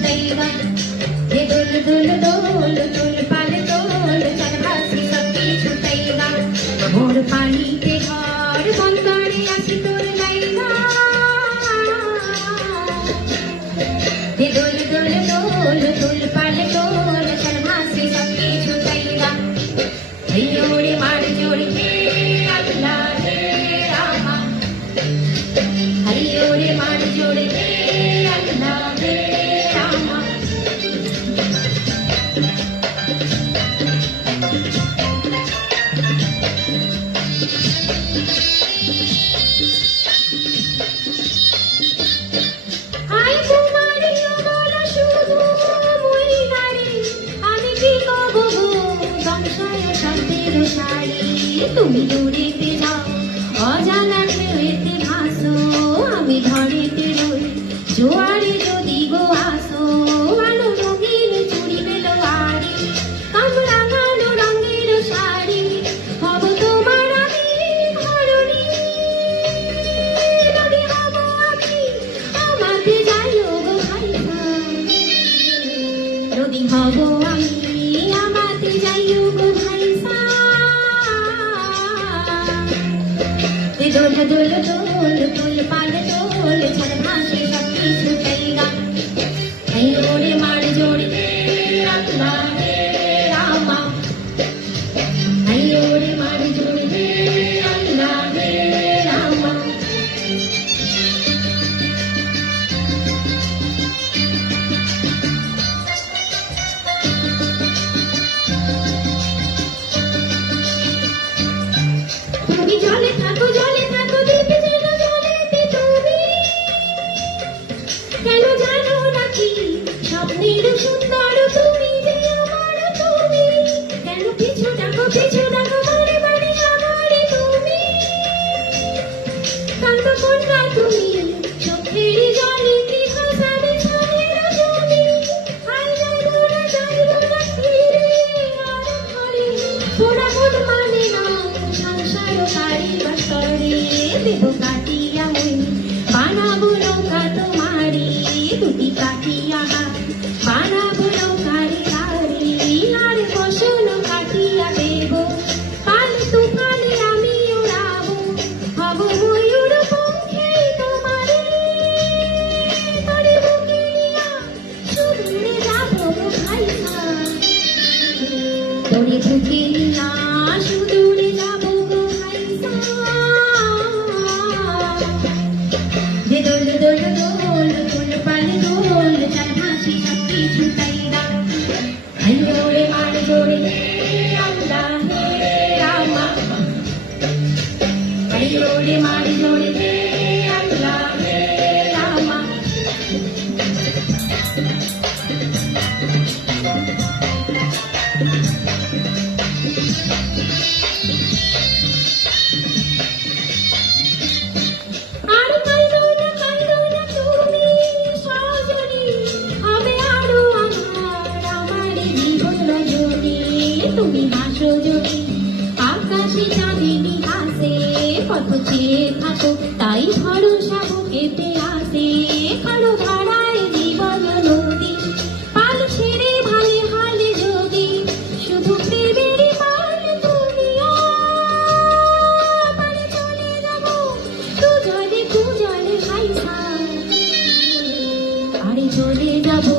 छुटैगा ये दुल दुल डोल दुल पाल डोल चल भासी सबकी छुटैगा मोर पानी के घर बंद करे आसी तोर लाइगा ये दुल दुल डोल दुल पाल डोल चल भासी सबकी छुटैगा हयोड़े मार जोड़े अल्लाह रे रामा हयोड़े मार जोड़े अल्लाह रे रामा हाय तुम्हारी बोला शुरू मुई नारी আমি কি করব সংশয় শব্দের শাড়ি তুমি উড়িতে যাও অজানা ঢেউতে ভাসো আমি ধরেতে রই জোয়ারে যদি গো আসো আলো রঙিন চুড়ি বেলোয়ারি কামড়া কালো রঙের শাড়ি হব তোমার আমি ঘরণী নদী হব আমি আমাকে যাইও গো ভাইসা নদী হব আমি আমাকে যাইও গো ভাইসা डोल डोल डोल डोल पाल डोल चल भासी सबकी छुटैगा हयोड़े मार जोड़े अल्लाह रे रामा हयोड़े मार जोड़े अल्लाह रे रामा তুমি জলে থাকো দ্বীপে যেন জলেতে তুমি কেন জানো নাকি স্বপ্নের সুন্দর তুমি যে আমার তুমি কেন পিছু ডাকো বারে বারে আমারে তুমি কান্দ কন্যা তুমি চোখের জলে কি ভাসাবে ছায়ের জমি হায় যাইবো না ফিরে আর ঘরে পোড়া মন মানে না সংসার কারি বাসরে দেব কাটিয়া মই বানাবো নৌকা তোমারি দুটি কাটিয়া হাত বানাবো নৌকার তারি আর বসন কাটিয়া দেব কাল তুফানে আমি উড়াবো হব ময়ূর পঙ্খে তোমারে তরে বুকে নিয়া সুদূরে যাবো গো ভাইসা তরে বুকে নিয়া সুদূরে যাবো গো ভাইসা डोल डोल डोल डोल पाल डोल चल भासी सबकी छुटैगा हयोड़े मार जोड़े अल्लाह रे रामा हयोड़े मार जोड़े अल्लाह रे रामा আর কাইদো না তুমি সজনী হবে আরো আমার জীবন রজনী তুমি হাসো যদি আকাশে চাঁদিনী হাসে পথ চেয়ে থাকো তাই ভরসা বুকেতে আসে কারো ধারায় জীবন নদী পাল ছেড়ে ভালে হালে যদি শুধু প্রেমের পাল দুনিয়া পারে চলে যাবো দুজনে ভাইসা আরে চলে যাবো